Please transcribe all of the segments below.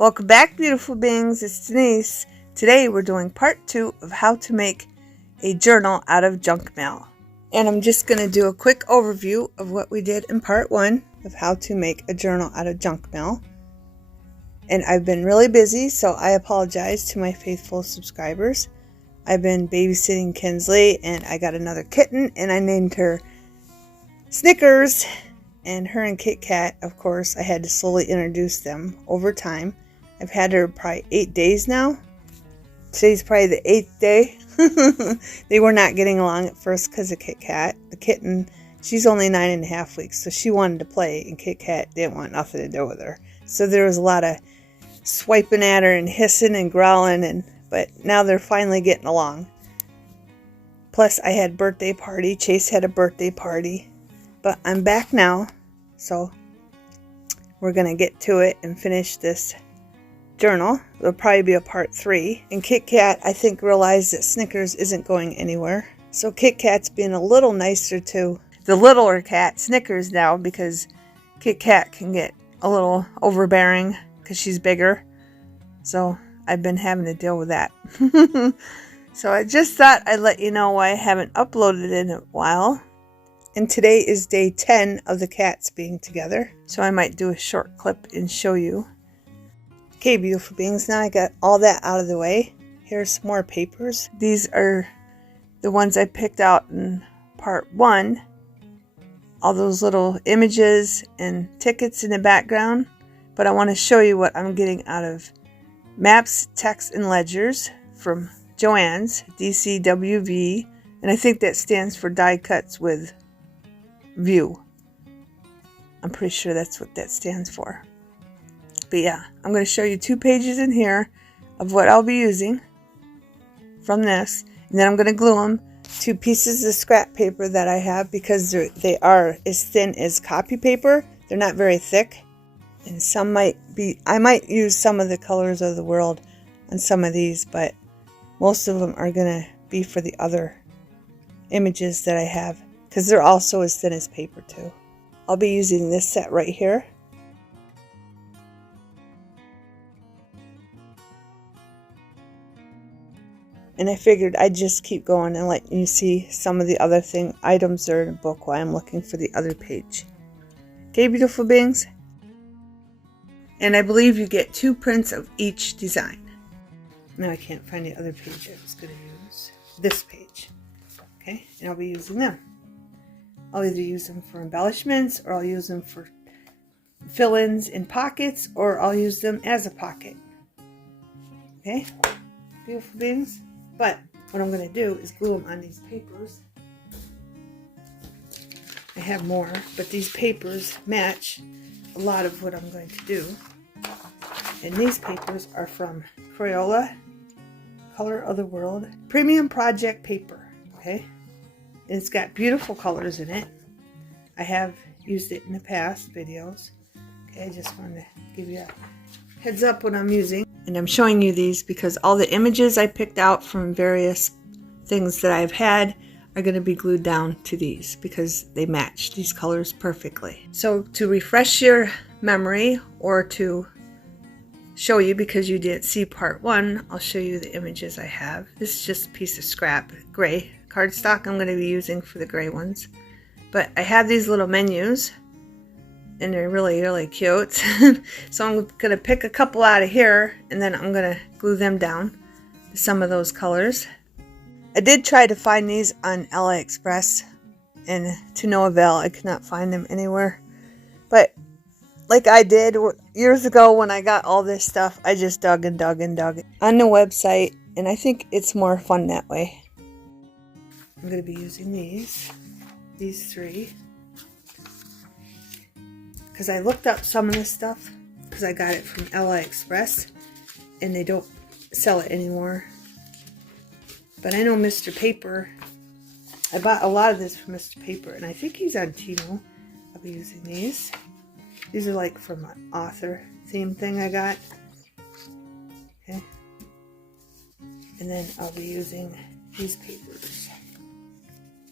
Welcome back, beautiful beings. It's Denise. Today we're doing part 2 of how to make a journal out of junk mail. And I'm just going to do a quick overview of what we did in part 1 of how to make a journal out of junk mail. And I've been really busy, so I apologize to my faithful subscribers. I've been babysitting Kinsley, and I got another kitten, and I named her Snickers. And her and Kit Kat, of course, I had to slowly introduce them over time. I've had her probably 8 days now. Today's probably the 8th day. They were not getting along at first because of Kit Kat. The kitten, she's only 9.5 weeks, so she wanted to play, and Kit Kat didn't want nothing to do with her. So there was a lot of swiping at her and hissing and growling, but now they're finally getting along. Plus, I had a birthday party. Chase had a birthday party. But I'm back now, so we're going to get to it and finish this journal. It'll probably be a part 3. And Kit Kat, I think, realized that Snickers isn't going anywhere. So Kit Kat's being a little nicer to the littler cat, Snickers, now, because Kit Kat can get a little overbearing because she's bigger. So I've been having to deal with that. So I just thought I'd let you know why I haven't uploaded in a while. And today is day 10 of the cats being together. So I might do a short clip and show you. Okay, beautiful beings, now I got all that out of the way. Here's some more papers. These are the ones I picked out in part 1. All those little images and tickets in the background. But I want to show you what I'm getting out of Maps, Text, and Ledgers from Joann's, DCWV. And I think that stands for Die Cuts with View. I'm pretty sure that's what that stands for. But yeah, I'm going to show you 2 pages in here of what I'll be using from this. And then I'm going to glue them to pieces of scrap paper that I have because they are as thin as copy paper. They're not very thick. And some might be, I might use some of the colors of the world on some of these, but most of them are going to be for the other images that I have, because they're also as thin as paper too. I'll be using this set right here. And I figured I'd just keep going and let you see some of the other items that are in the book while I'm looking for the other page. Okay, beautiful beings? And I believe you get 2 prints of each design. Now I can't find the other page I was going to use. This page. Okay, and I'll be using them. I'll either use them for embellishments, or I'll use them for fill-ins in pockets, or I'll use them as a pocket. Okay, beautiful beings. But what I'm going to do is glue them on these papers. I have more, but these papers match a lot of what I'm going to do. And these papers are from Crayola, Color of the World, Premium Project Paper. Okay. And it's got beautiful colors in it. I have used it in the past videos. Okay, I just wanted to give you a heads up what I'm using. And I'm showing you these because all the images I picked out from various things that I've had are going to be glued down to these because they match these colors perfectly. So to refresh your memory, or to show you because you didn't see part 1, I'll show you the images I have. This is just a piece of scrap gray cardstock I'm going to be using for the gray ones. But I have these little menus, and they're really, really cute. So I'm going to pick a couple out of here, and then I'm going to glue them down to some of those colors. I did try to find these on AliExpress, and to no avail. I could not find them anywhere. But like I did years ago when I got all this stuff, I just dug and dug and dug on the website, and I think it's more fun that way. I'm going to be using these 3, because I looked up some of this stuff because I got it from AliExpress, and they don't sell it anymore. But I know Mr. Paper, I bought a lot of this from Mr. Paper, and I think he's on Timo. I'll be using these. These are like from an author theme thing I got. Okay. And then I'll be using these papers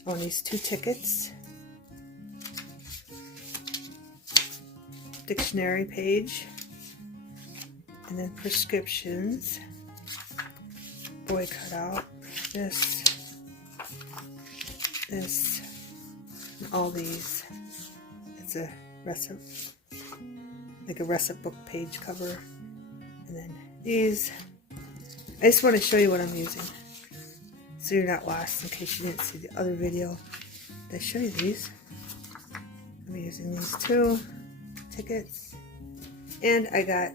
on these 2 tickets. Dictionary page. And then prescriptions, boy cutout, this, and all these. It's a recipe, like a recipe book page cover. And then these. I just want to show you what I'm using, so you're not lost in case you didn't see the other video. Did I show you these? I'm using these two tickets. And I got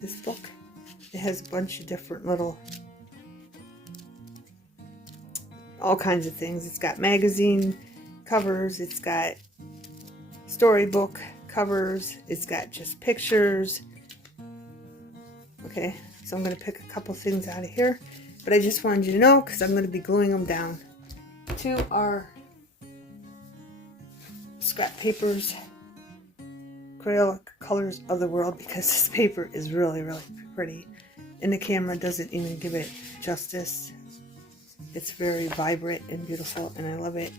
this book. It has a bunch of different little, all kinds of things. It's got magazine covers, it's got storybook covers, it's got just pictures. Okay, so I'm going to pick a couple things out of here, but I just wanted you to know because I'm going to be gluing them down to our scrap papers, acrylic colors of the world, because this paper is really, really pretty, and the camera doesn't even give it justice. It's very vibrant and beautiful, and I love it,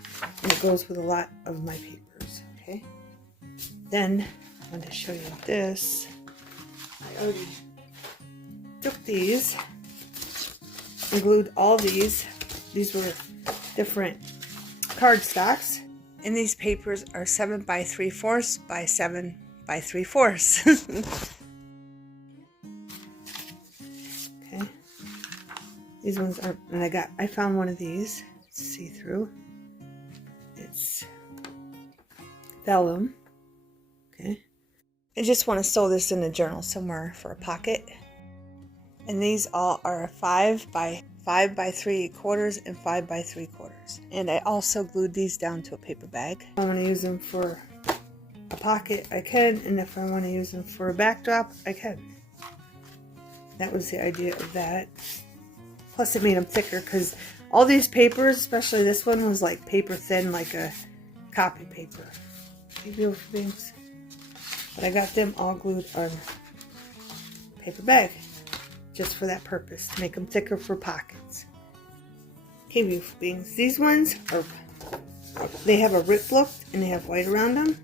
and it goes with a lot of my papers. Okay, then I'm going to show you this. I already took these and glued all these. These were different cardstocks, and these papers are 7 by 3/4 by 7 by 3/4. Okay, these ones are, and I found one of these. It's see-through. It's vellum. Okay, I just want to sew this in a journal somewhere for a pocket. And these all are 5 by 3/4 and 5 by 3/4. And I also glued these down to a paper bag. If I want to use them for a pocket, I can, and if I want to use them for a backdrop, I can. That was the idea of that. Plus it made them thicker, because all these papers, especially this one, was like paper thin, like a copy paper. Beautiful things. But I got them all glued on paper bag, just for that purpose, to make them thicker for pockets. Okay, beautiful beings. These ones are, they have a rip look, and they have white around them.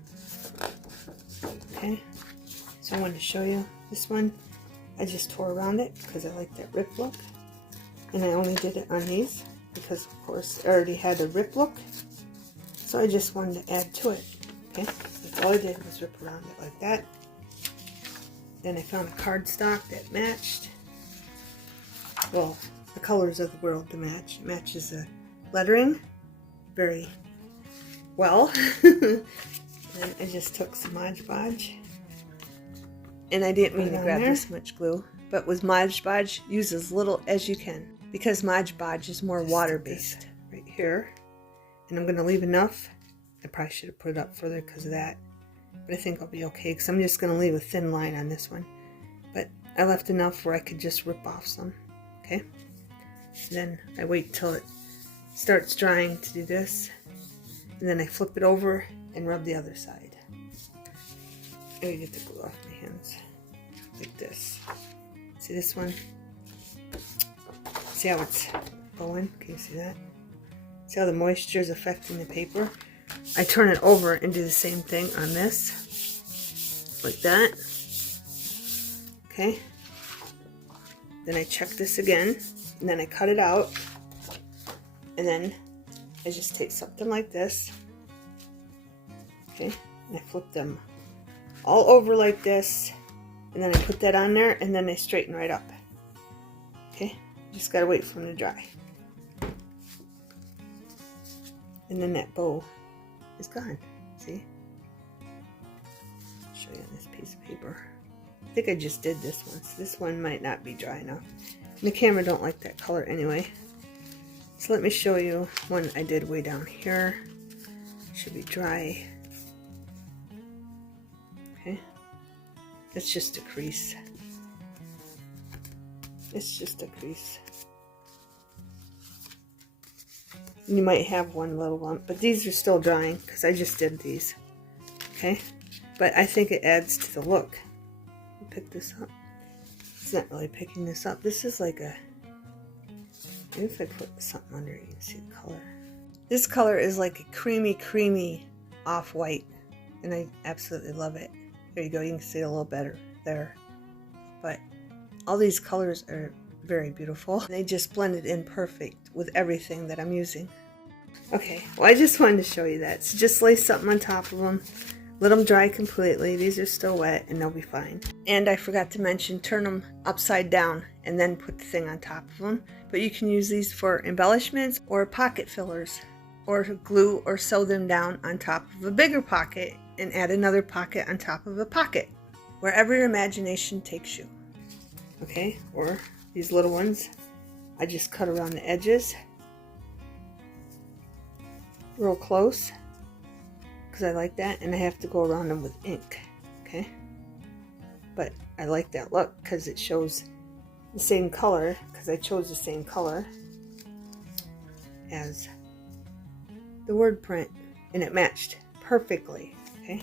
Okay, so I wanted to show you this one. I just tore around it because I like that rip look, and I only did it on these because, of course, I already had a rip look, so I just wanted to add to it. Okay, so all I did was rip around it like that. Then I found a cardstock that matched, well, the colors of the world to match. It matches the lettering very well. Then I just took some Mod Podge, and I didn't mean to grab this much glue, but with Mod Podge, use as little as you can, because Mod Podge is more water-based. Right here, and I'm going to leave enough. I probably should have put it up further because of that, but I think I'll be okay, because I'm just going to leave a thin line on this one. But I left enough where I could just rip off some. Okay, then I wait till it starts drying to do this, and then I flip it over and rub the other side. I gotta get the glue off my hands, like this. See this one? See how it's going? Can you see that? See how the moisture is affecting the paper? I turn it over and do the same thing on this, like that. Okay. Then I check this again, and then I cut it out, and then I just take something like this, okay, and I flip them all over like this, and then I put that on there, and then they straighten right up. Okay, just gotta wait for them to dry. And then that bow is gone, see? I'll show you on this piece of paper. I think I just did this one, so this one might not be dry enough. And the camera don't like that color anyway. So let me show you one I did way down here. Should be dry. Okay. It's just a crease. It's just a crease. And you might have one little lump, but these are still drying because I just did these. Okay. But I think it adds to the look. Pick this up. It's not really picking this up. This is like a, maybe if I put something under, you can see the color. This color is like a creamy off-white, and I absolutely love it. There you go, you can see it a little better there. But all these colors are very beautiful. They just blended in perfect with everything that I'm using. Okay, well I just wanted to show you that. So just lay something on top of them. Let them dry completely. These are still wet and they'll be fine. And I forgot to mention, turn them upside down and then put the thing on top of them. But you can use these for embellishments or pocket fillers, or glue or sew them down on top of a bigger pocket and add another pocket on top of a pocket, wherever your imagination takes you. Okay, or these little ones, I just cut around the edges real close because I like that, and I have to go around them with ink. Okay, but I like that look because it shows the same color, because I chose the same color as the word print and it matched perfectly. Okay,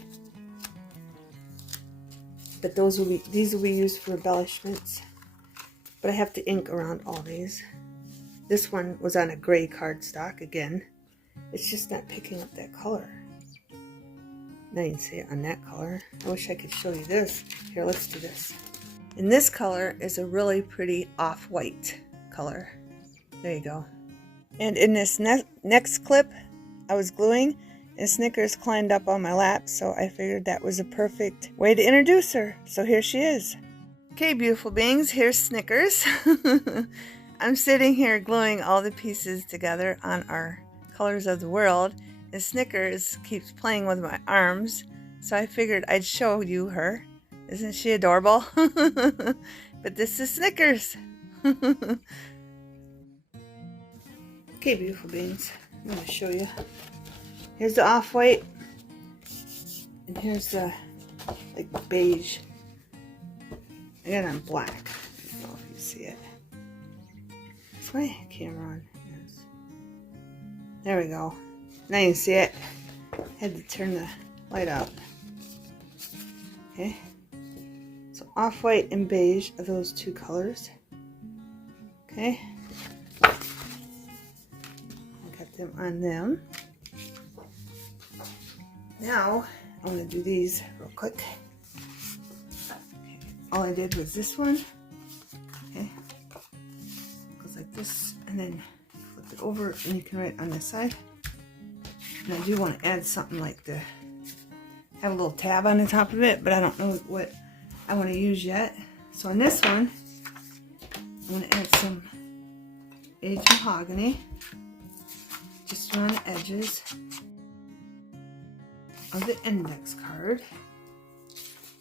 but these will be used for embellishments, but I have to ink around all these. This one was on a gray cardstock again. It's just not picking up that color. Now you can see it on that color. I wish I could show you this. Here, let's do this. And this color is a really pretty off-white color. There you go. And in this next clip, I was gluing, and Snickers climbed up on my lap, so I figured that was a perfect way to introduce her. So here she is. Okay, beautiful beings, here's Snickers. I'm sitting here gluing all the pieces together on our colors of the world, and Snickers keeps playing with my arms, so I figured I'd show you her. Isn't she adorable? But this is Snickers. Okay, beautiful beings, I'm going to show you. Here's the off-white, and here's the like beige. I got it on black. I don't know if you see it. Is my camera on? Yes. There we go. Now you can see it. Had to turn the light up. Okay. So off-white and beige are those two colors. Okay. I got them on them. Now I'm going to do these real quick. Okay. All I did was this one. Okay. Goes like this, and then flip it over, and you can write on this side. And I do want to add something like the have a little tab on the top of it, but I don't know what I want to use yet. So on this one, I'm going to add some aged mahogany just around the edges of the index card.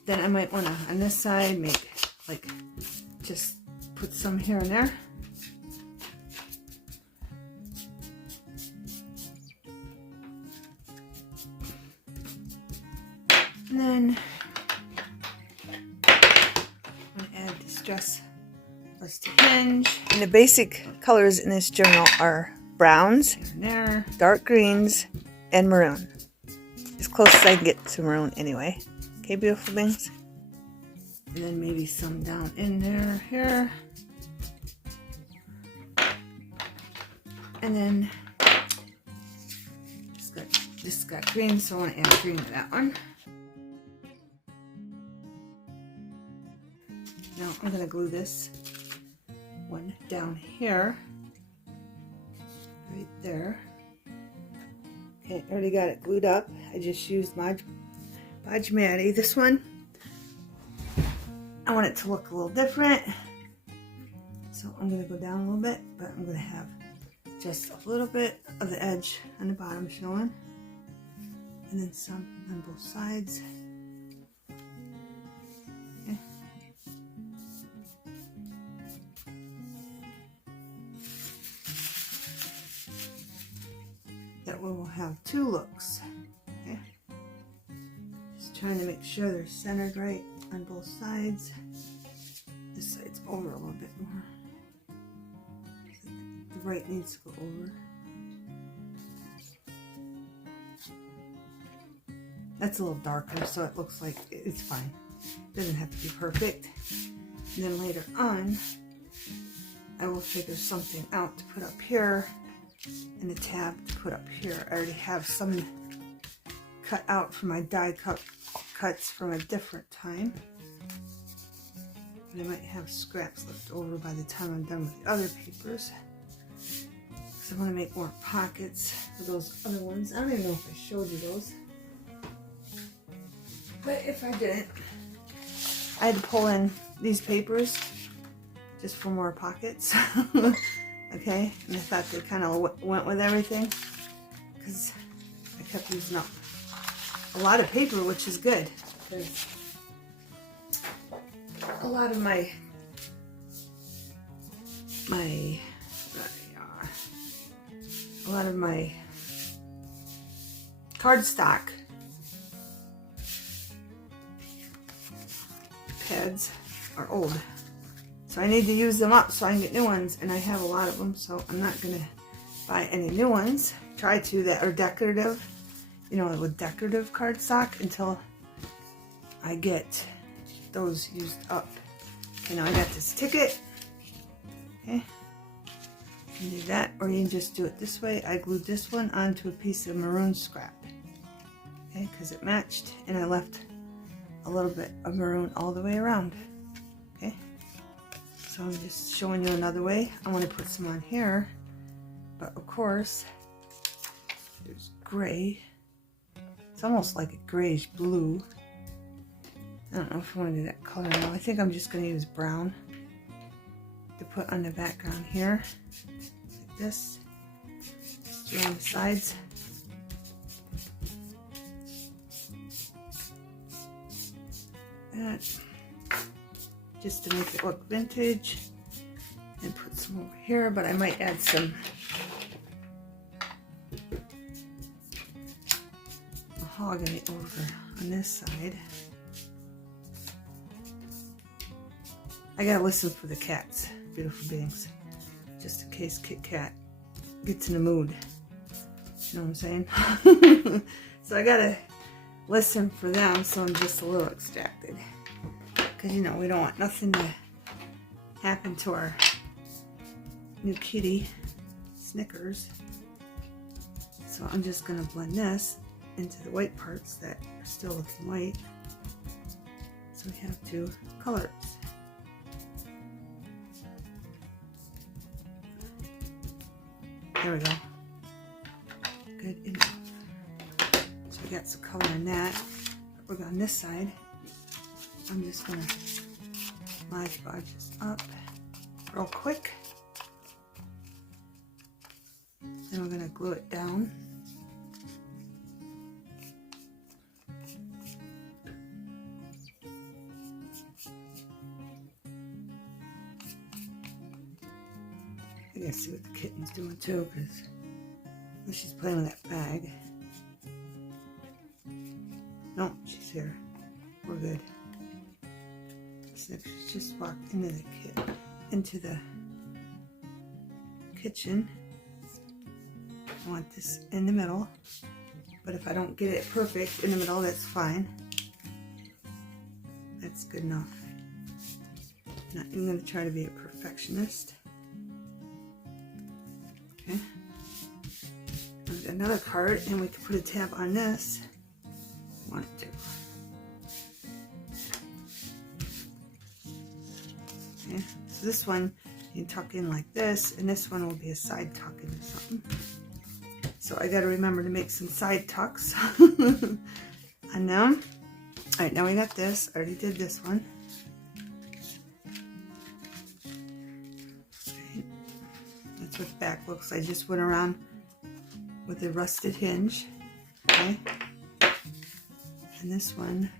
Then I might want to, on this side, make like just put some here and there. And then I'm going to add Distress Us to Hinge. And the basic colors in this journal are browns, there, dark greens, and maroon. As close as I can get to maroon anyway. Okay, beautiful beings? And then maybe some down in there, here. And then just got green, so I want to add green to that one. Now I'm going to glue this one down here, right there. Okay, I already got it glued up. I just used Mod Matty. This one, I want it to look a little different, so I'm going to go down a little bit, but I'm going to have just a little bit of the edge on the bottom showing, and then some on both sides. Okay. That way we'll have two looks. Okay. Just trying to make sure they're centered right on both sides. This side's over a little bit more. The right needs to go over. That's a little darker, so it looks like it's fine. Doesn't have to be perfect. And then later on, I will figure something out to put up here and a tab to put up here. I already have some cut out for my die cut cuts from a different time. And I might have scraps left over by the time I'm done with the other papers. Because I want to make more pockets for those other ones. I don't even know if I showed you those. But if I didn't, I had to pull in these papers just for more pockets. Okay, and I thought they kind of went with everything because I kept using up a lot of paper, which is good because a lot of my cardstock pads are old. So I need to use them up so I can get new ones, and I have a lot of them, so I'm not going to buy any new ones. Try to that are decorative, you know, with decorative cardstock until I get those used up. Okay, now I got this ticket. Okay, you do that, or you can just do it this way. I glued this one onto a piece of maroon scrap, okay, because it matched, and I left a little bit of maroon all the way around. Okay. So I'm just showing you another way. I want to put some on here, but of course, there's gray. It's almost like a grayish blue. I don't know if I want to do that color now. I think I'm just going to use brown to put on the background here, like this. Just do on the sides. That. Just to make it look vintage, and put some over here, but I might add some mahogany over on this side. I gotta listen for the cats, beautiful beings, just in case Kit Kat gets in the mood. You know what I'm saying? So I gotta listen for them, so I'm just a little distracted. Because, you know, we don't want nothing to happen to our new kitty, Snickers. So I'm just going to blend this into the white parts that are still looking white. So we have two colors. There we go. Good enough. So we got some color in that. We're on this side. I'm just going to Mod Podge this up real quick. Then we're going to glue it down. I gotta see what the kitten's doing too, because she's playing with that bag. No, she's here. We're good. She's just walked into the kitchen. I want this in the middle, but if I don't get it perfect in the middle, that's fine. That's good enough. Not even going to try to be a perfectionist. Okay. Another card, and we can put a tab on this. Want to. Okay, so this one you tuck in like this, and this one will be a side tuck into something. So I got to remember to make some side tucks on them. All right, now we got this. I already did this one. Okay. That's what the back looks. I just went around with a rusted hinge. Okay. And this one,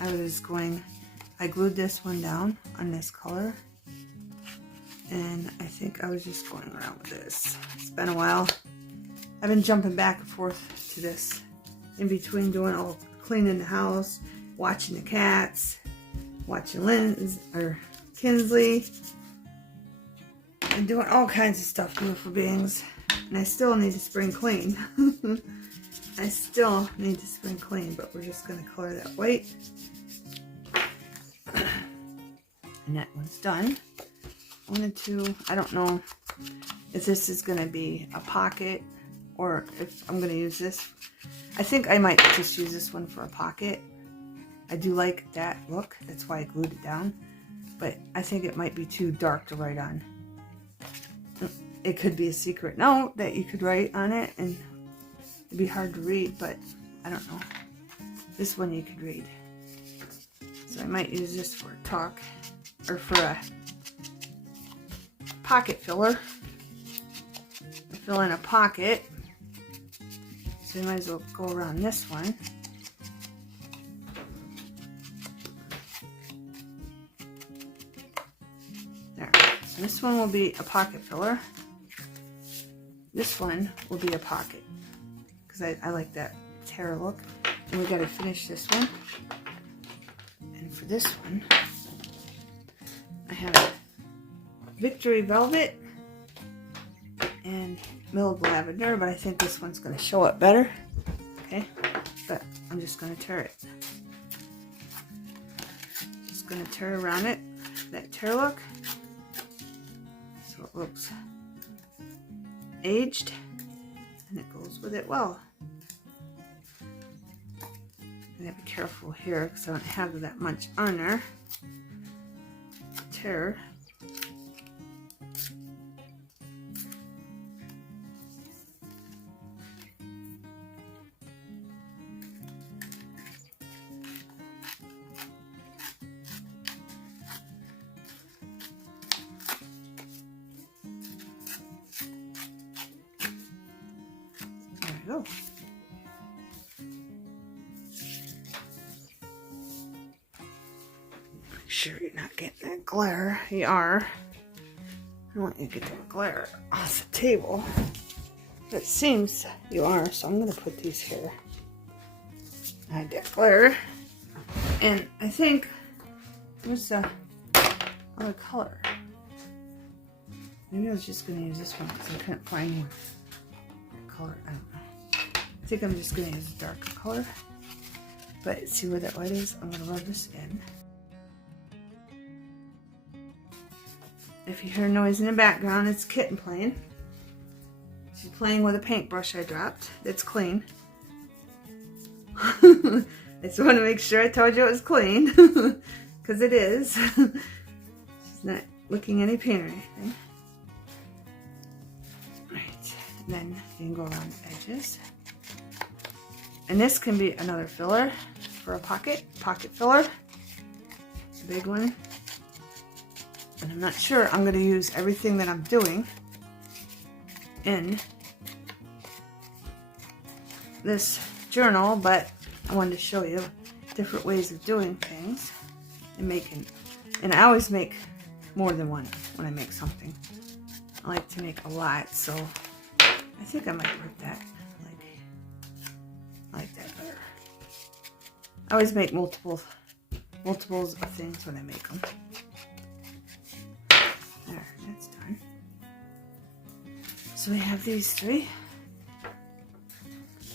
I glued this one down on this color. And I think I was just going around with this. It's been a while. I've been jumping back and forth to this in between doing all cleaning the house, watching the cats, watching Kinsley, and doing all kinds of stuff, beautiful beings. And I still need to spring clean. I still need to spring clean, but we're just going to color that white. And that one's done. I don't know if this is going to be a pocket or if I'm going to use this. I think I might just use this one for a pocket. I do like that look. That's why I glued it down. But I think it might be too dark to write on. It could be a secret note that you could write on it, and it'd be hard to read, but I don't know. This one you could read. So I might use this for a talk, or for a pocket filler. Fill in a pocket. So you might as well go around this one. There. So this one will be a pocket filler. This one will be a pocket. Because I like that tear look. And we got to finish this one. And for this one, I have Victory Velvet and milled lavender, but I think this one's going to show up better. Okay, but I'm just going to tear it. Just going to tear around it, that tear look, so it looks aged, and it goes with it well. I gotta be careful here because I don't have that much on there. Tear. There we go. Make sure you're not getting that glare. You are. I don't want you to get that glare off the table. But it seems you are, so I'm going to put these here. Hide that glare. And I think there's the other color. Maybe I was just going to use this one because I couldn't find one color. I don't know. I think I'm just going to use a darker color. But see where that white is? I'm going to rub this in. If you hear noise in the background, it's Kitten playing. She's playing with a paintbrush I dropped. It's clean. I just want to make sure I told you it was clean. Because it is. She's not licking any paint or anything. Alright, and then you can go around the edges. And this can be another filler for a pocket filler. A big one. And I'm not sure I'm going to use everything that I'm doing in this journal, but I wanted to show you different ways of doing things and making. And I always make more than one when I make something. I like to make a lot, so I think I might put that like that better. I always make multiples of things when I make them. There, that's done. So we have these three.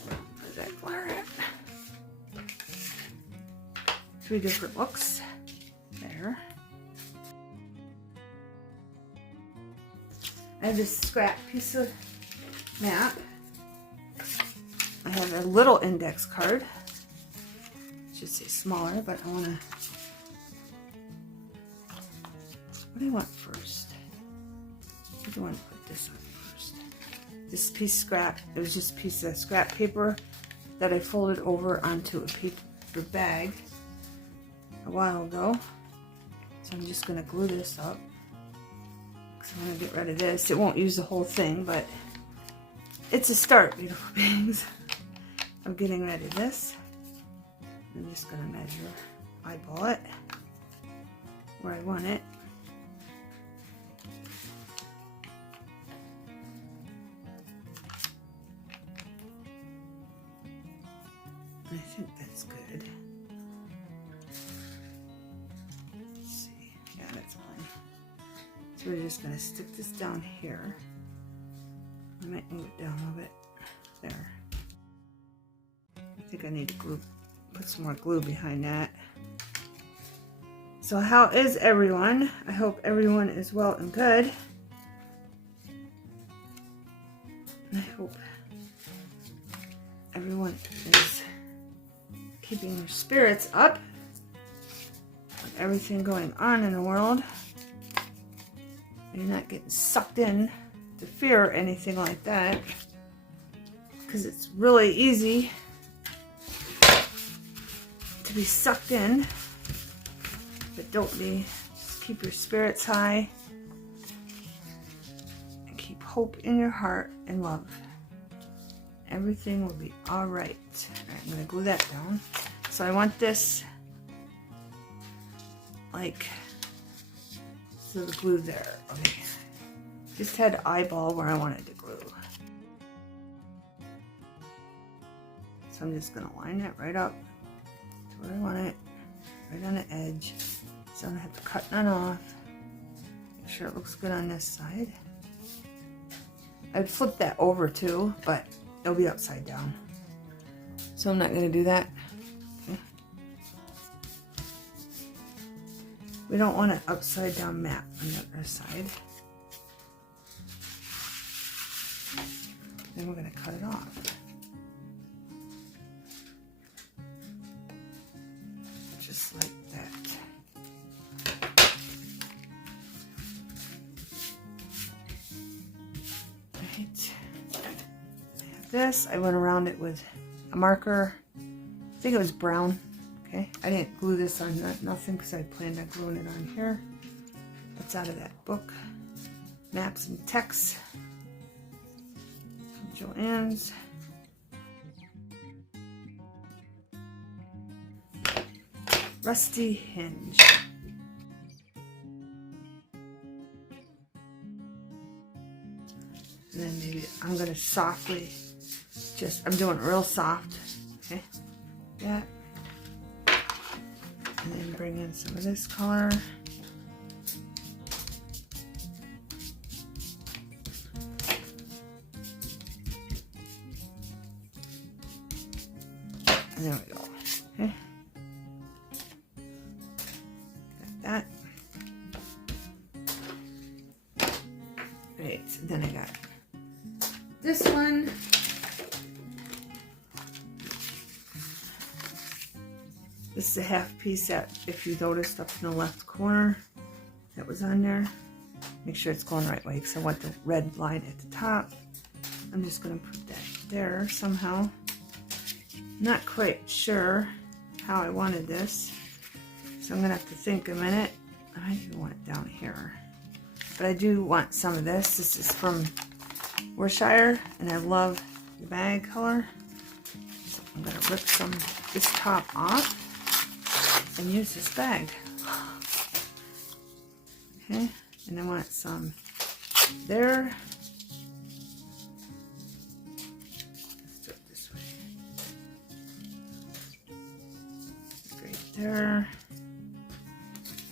Where's that flare at? 3 different looks. There. I have this scrap piece of map. I have a little index card. It should say smaller, but I want to... What do you want first? I do want to put this on first. This piece of scrap, it was just a piece of scrap paper that I folded over onto a paper bag a while ago. So I'm just going to glue this up. Because I'm going to get rid of this. It won't use the whole thing, but it's a start, beautiful beings. I'm getting rid of this. I'm just going to measure, eyeball it where I want it. I think that's good. Let's see. Yeah, that's fine. So we're just going to stick this down here. I might move it down a little bit. There. I think I need to put some more glue behind that. So how is everyone? I hope everyone is well and good. And I hope everyone is keeping their spirits up everything going on in the world. And you're not getting sucked in to fear or anything like that. Because it's really easy to be sucked in. But don't be. Just keep your spirits high. And keep hope in your heart and love. Everything will be alright. Alright, I'm going to glue that down. So I want this like, so the glue there. Okay. Just had to eyeball where I wanted to glue. So I'm just going to line that right up to where I want it. Right on the edge. So I'm going to have to cut none off. Make sure it looks good on this side. I'd flip that over too, but it'll be upside down. So I'm not going to do that. Okay. We don't want an upside down map on the other side. Then we're going to cut it off. Just like that. Right. I have this. I went around it with a marker. I think it was brown. Okay. I didn't glue this on nothing because I planned on gluing it on here. It's out of that book. Maps and Texts. From Joann's. Rusty hinge. And then maybe I'm going to softly, I'm doing it real soft. Okay. Yeah. And then bring in some of this color. And there we go. Okay. Got that. Right, so then I got this one. This is a half piece that, if you noticed up in the left corner, that was on there. Make sure it's going the right way because I want the red line at the top. I'm just going to put that there somehow. Not quite sure how I wanted this, so I'm going to have to think a minute. I even want it down here. But I do want some of this. This is from Worcestershire, and I love the bag color. So I'm going to rip this top off and use this bag. Okay, and I want some there. Let's do it this way. Right there.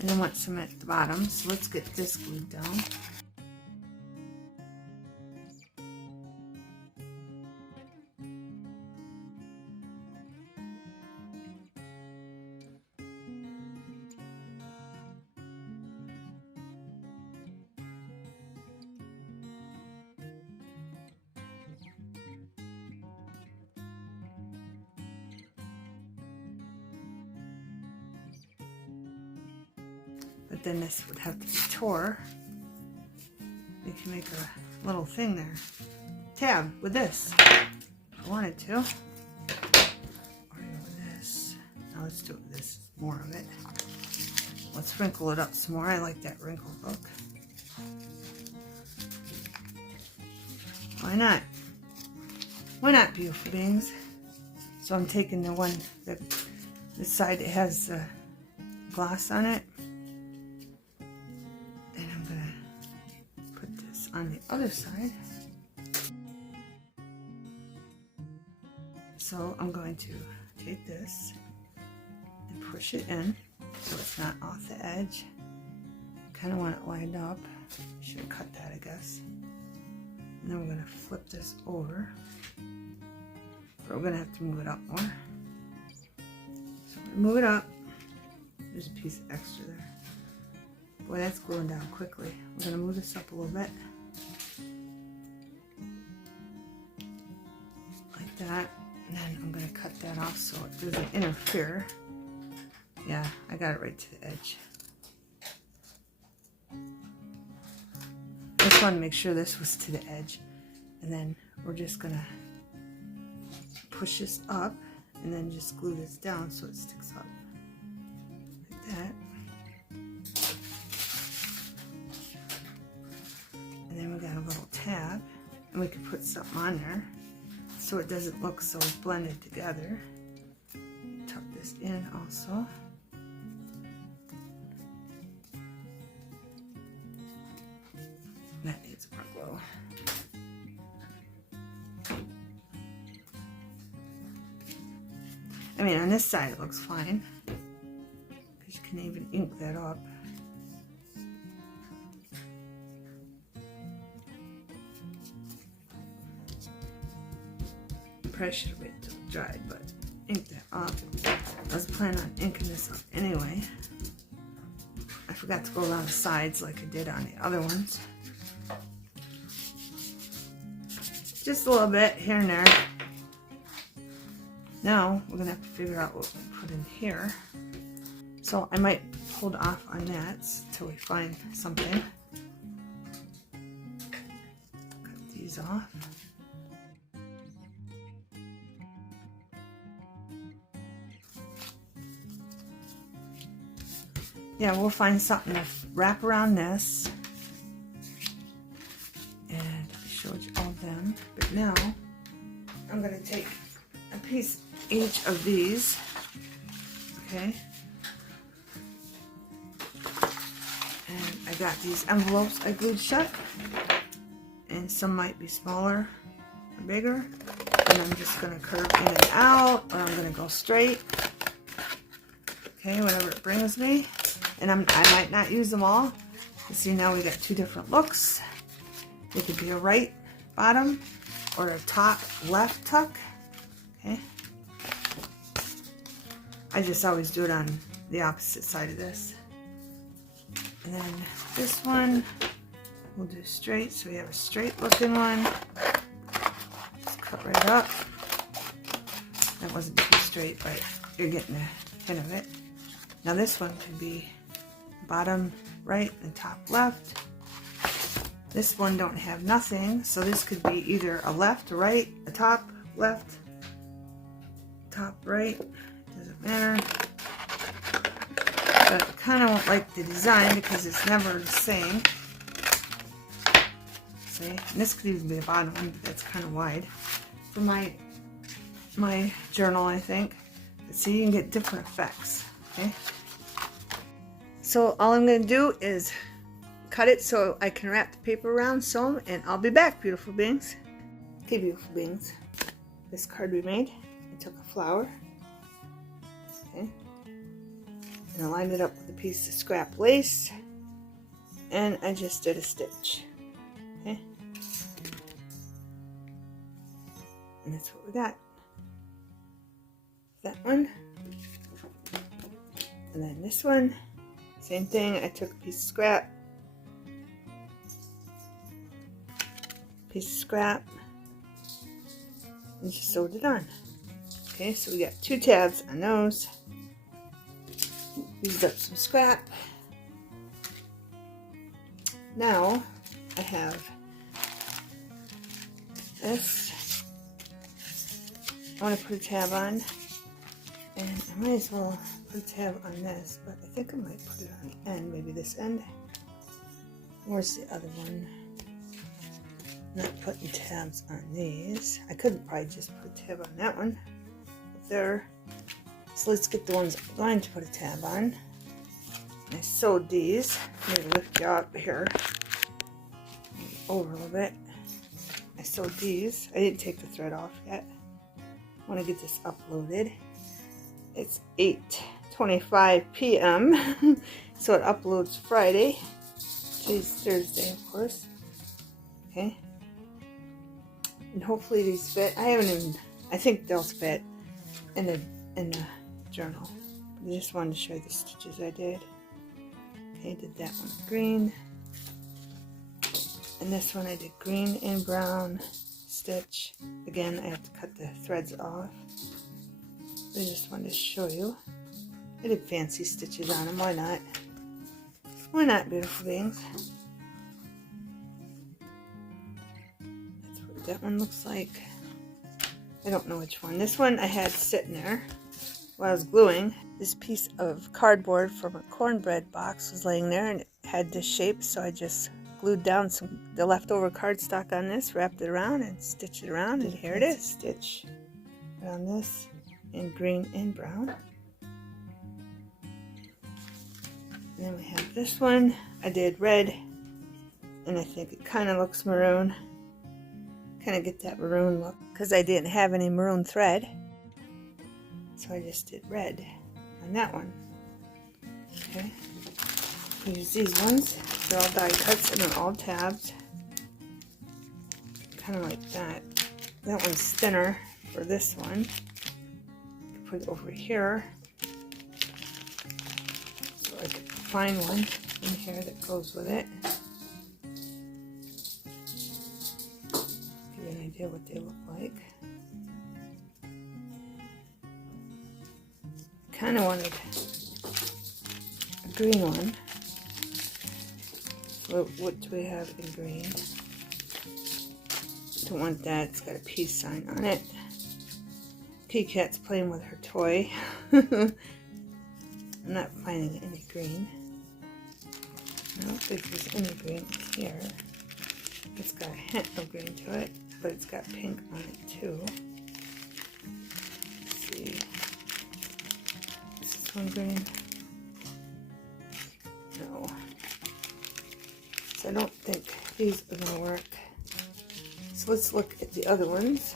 And I want some at the bottom, so let's get this glued down. But then this would have to be tore. You can make a little thing there. Tab with this. If I wanted to. Or with this. Now let's do it with this. More of it. Let's wrinkle it up some more. I like that wrinkled look. Why not? Why not, beautiful beings? So I'm taking the one, the side that has the gloss on it. On the other side. So I'm going to take this and push it in so it's not off the edge. Kind of want it lined up. Should have cut that, I guess. And then we're going to flip this over. But we're going to have to move it up more. So I'm going to move it up. There's a piece of extra there. Boy, that's gluing down quickly. We're going to move this up a little bit. Like that. And then I'm going to cut that off so it doesn't interfere. Yeah, I got it right to the edge. I just want to make sure this was to the edge. And then we're just gonna push this up and then just glue this down so it sticks up. Like that. And then we got a little tab, and we can put something on there so it doesn't look so blended together. Tuck this in also. That needs more glue. I mean, on this side it looks fine, because you can even ink that up. Probably should have waited until it dried, but ink that up. I was planning on inking this up anyway. I forgot to go around the sides like I did on the other ones. Just a little bit here and there. Now we're gonna have to figure out what we put in here. So I might hold off on that until we find something. Cut these off. Yeah, we'll find something to wrap around this. And I showed you all of them. But now I'm going to take a piece each of these. Okay. And I got these envelopes I glued shut. And some might be smaller or bigger. And I'm just going to curve in and out, or I'm going to go straight. Okay, whatever it brings me. And I might not use them all. You see, now we got two different looks. It could be a right bottom or a top left tuck. Okay. I just always do it on the opposite side of this. And then this one we'll do straight, so we have a straight looking one. Just cut right up. That wasn't too straight, but you're getting a hint of it. Now this one could be bottom right and top left. This one don't have nothing, so this could be either a left, a right, a top, left, top, right, doesn't matter. But I kind of won't like the design because it's never the same. See, and this could even be the bottom one, but that's kind of wide for my journal, I think. But see, you can get different effects. Okay. So all I'm going to do is cut it so I can wrap the paper around, sew them, and I'll be back, beautiful beings. Okay, beautiful beings. This card we made, I took a flower, okay, and I lined it up with a piece of scrap lace, and I just did a stitch, okay, and that's what we got. That one, and then this one. Same thing, I took a piece of scrap, and just sewed it on. Okay, so we got two tabs on those. Used up some scrap. Now I have this. I want to put a tab on, and I might as well put a tab on this, but I think I might put it on the end, maybe this end. Where's the other one? Not putting tabs on these. I could probably just put a tab on that one up there. So let's get the ones I'm going to put a tab on. I sewed these. I'm going to lift you up here over a little bit. I sewed these. I didn't take the thread off yet. I want to get this uploaded. It's 8:25 p.m. so it uploads Friday. Today's Thursday, of course. Okay. And hopefully these fit. I think they'll fit in the journal. I just wanted to show you the stitches I did. Okay, did that one green. And this one I did green and brown stitch. Again, I have to cut the threads off. I just wanted to show you. I did fancy stitches on them. Why not? Why not, beautiful beings? That's what that one looks like. I don't know which one. This one I had sitting there while I was gluing. This piece of cardboard from a cornbread box was laying there and it had this shape, so I just glued down the leftover cardstock on this, wrapped it around and stitched it around, and here it is. Stitch around this in green and brown. And then we have this one. I did red, and I think it kind of looks maroon. Kind of get that maroon look because I didn't have any maroon thread, so I just did red on that one. Okay, use these ones. They're all die cuts and they're all tabs, kind of like that. That one's thinner for this one. Put it over here so I could find one in here that goes with it. Give you an idea what they look like. Kind of wanted a green one. So what do we have in green? Don't want that. It's got a peace sign on it. P-Cat's playing with her toy. I'm not finding any green. I don't think there's any green here. It's got a hint of green to it, but it's got pink on it too. Let's see. Is this one green? No. So I don't think these are going to work. So let's look at the other ones.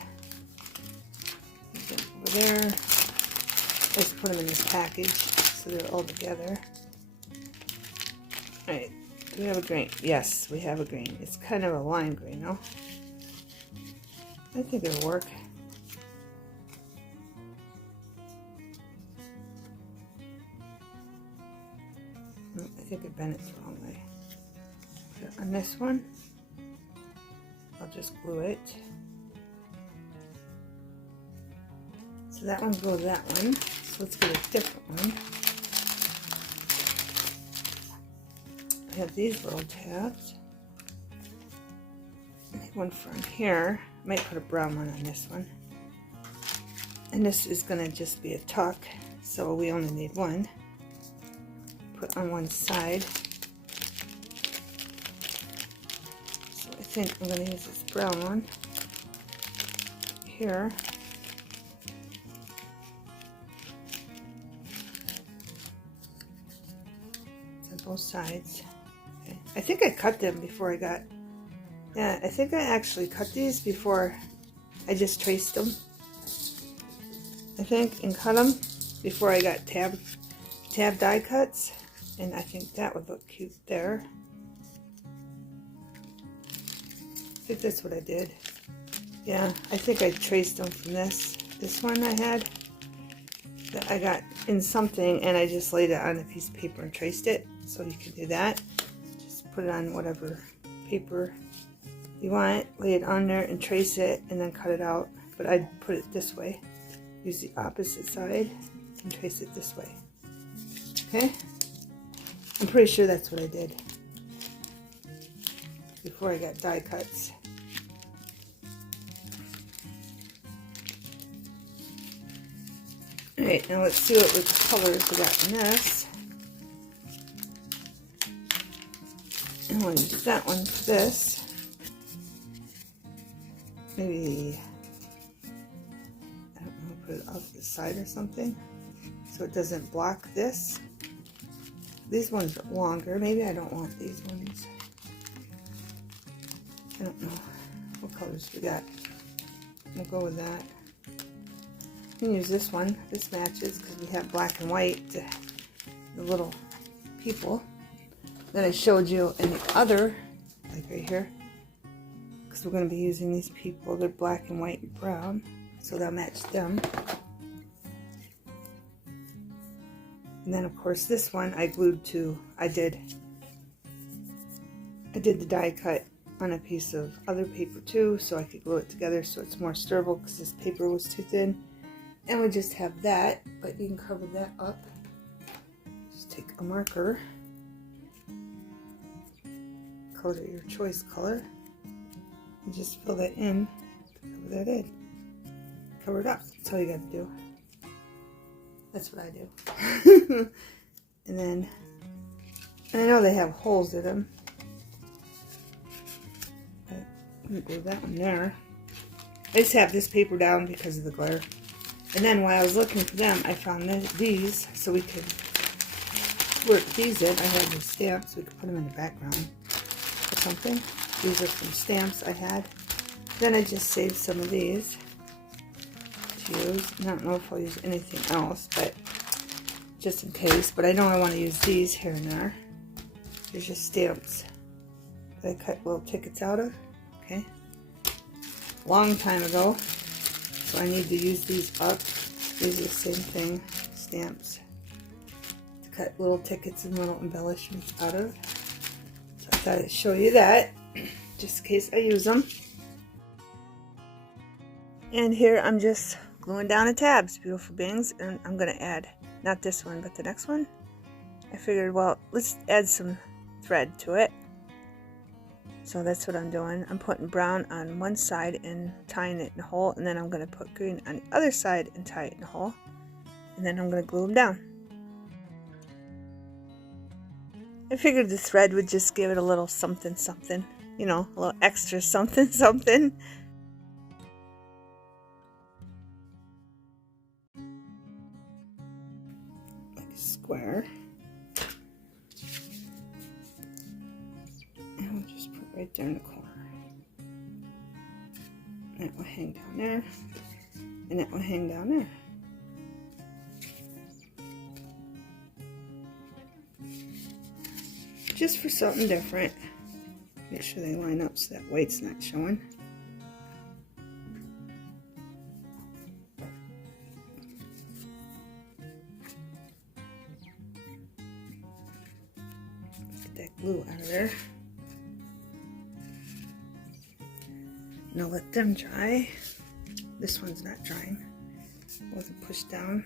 Over there. Let's put them in this package so they're all together. Alright, do we have a green? Yes, we have a green. It's kind of a lime green, though. I think it'll work. I think I bent it the wrong way. Put it on this one. I'll just glue it. So that one goes that one. So let's get a different one. I have these little tabs. One from here. I might put a brown one on this one. And this is going to just be a tuck, so we only need one. Put on one side. So I think I'm going to use this brown one here. On both sides. Okay. I think I cut them before I got. Yeah, I think I actually cut these before I just traced them. I think, and cut them before I got tab die cuts, and I think that would look cute there. I think that's what I did. Yeah, I think I traced them from this one I had that I got in something, and I just laid it on a piece of paper and traced it. So you can do that. Just put it on whatever paper you want, lay it on there and trace it, and then cut it out. But I'd put it this way. Use the opposite side and trace it this way. Okay? I'm pretty sure that's what I did before I got die cuts. Alright, now let's see what colors we got in this. And we'll use that one for this. Maybe, I don't know, put it off the side or something so it doesn't block this. These ones are longer. Maybe I don't want these ones. I don't know what colors we got. We'll go with that. You can use this one. This matches because we have black and white, the little people that I showed you in the other, like right here. Because we're going to be using these people. They're black and white and brown, so they'll match them. And then of course this one I glued to, I did the die cut on a piece of other paper too, so I could glue it together so it's more durable because this paper was too thin. And we just have that, but you can cover that up take a marker, color your choice color, and just fill that in, cover that in, cover it up. That's all you got to do. That's what I do. And then, and I know they have holes in them. But I'm gonna glue that one there. I just have this paper down because of the glare. And then while I was looking for them, I found these, so we could work these in. I had these stamps, so we could put them in the background or something. These are some stamps I had. Then I just saved some of these to use. I don't know if I'll use anything else, but just in case. But I know I want to use these here and there. They're just stamps that I cut little tickets out of. Okay. Long time ago. So I need to use these up. These are the same thing. Stamps. To cut little tickets and little embellishments out of. So I thought I'd show you that. Just in case I use them. And here I'm just gluing down the tabs, beautiful beings, and I'm going to add, not this one, but the next one. I figured, well, let's add some thread to it. So that's what I'm doing. I'm putting brown on one side and tying it in a hole, and then I'm going to put green on the other side and tie it in a hole. And then I'm going to glue them down. I figured the thread would just give it a little something something, you know, a little extra something something. Square, and we'll just put it right there in the corner. That will hang down there, and that will hang down there. Just for something different. Make sure they line up so that white's not showing. That glue out of there. Now let them dry. This one's not drying. It wasn't pushed down.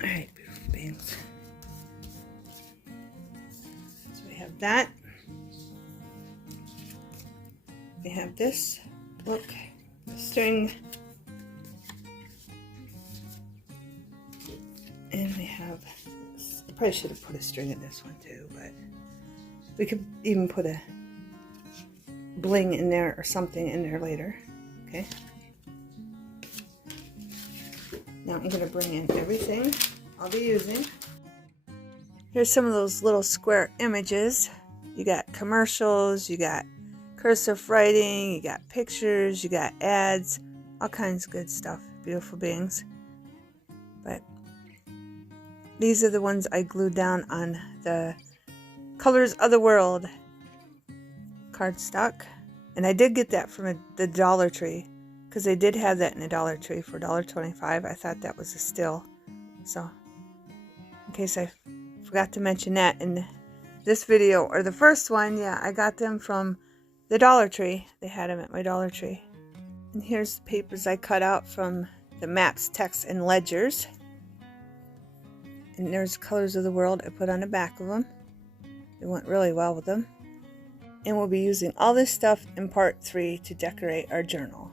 Alright, beautiful beings. So we have that. We have this. Look, the string. And we have this. I probably should have put a string in this one too, but we could even put a bling in there or something in there later. Okay. Now I'm going to bring in everything I'll be using. Here's some of those little square images. You got commercials, you got cursive writing, you got pictures, you got ads, all kinds of good stuff, beautiful beings. But these are the ones I glued down on the Colors of the World cardstock. And I did get that from the Dollar Tree, because they did have that in the Dollar Tree for $1.25. I thought that was a steal. So, in case I forgot to mention that in this video, or the first one, yeah, I got them from the Dollar Tree. They had them at my Dollar Tree. And here's the papers I cut out from the maps, text, and ledgers. And there's Colors of the World I put on the back of them. It went really well with them. And we'll be using all this stuff in part 3 to decorate our journal.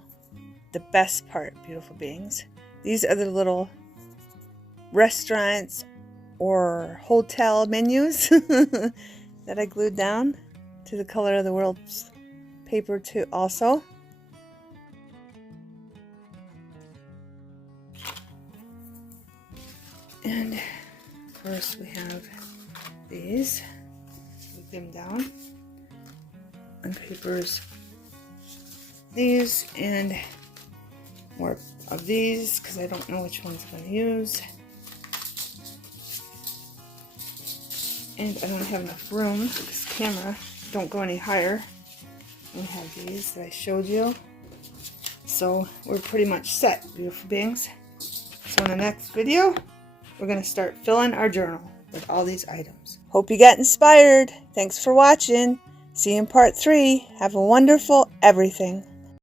The best part, beautiful beings. These are the little restaurants or hotel menus that I glued down to the Color of the World paper too also. And of course we have these. Glue them down on papers. These and more of these because I don't know which one's I'm going to use. And I don't have enough room. This camera don't go any higher. We have these that I showed you. So we're pretty much set, beautiful beings. So in the next video, we're going to start filling our journal with all these items. Hope you got inspired. Thanks for watching. See you in part 3. Have a wonderful everything.